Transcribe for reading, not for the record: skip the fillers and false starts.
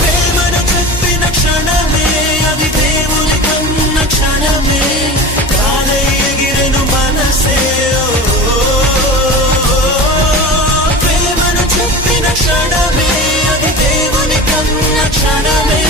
ప్రేమను చెప్పిన క్షణమే అది దేవుని కన్న క్షణమే తానై ఎగిరెను మనసే ప్రేమను చెప్పిన క్షణమే అది దేవుని కన్న క్షణమే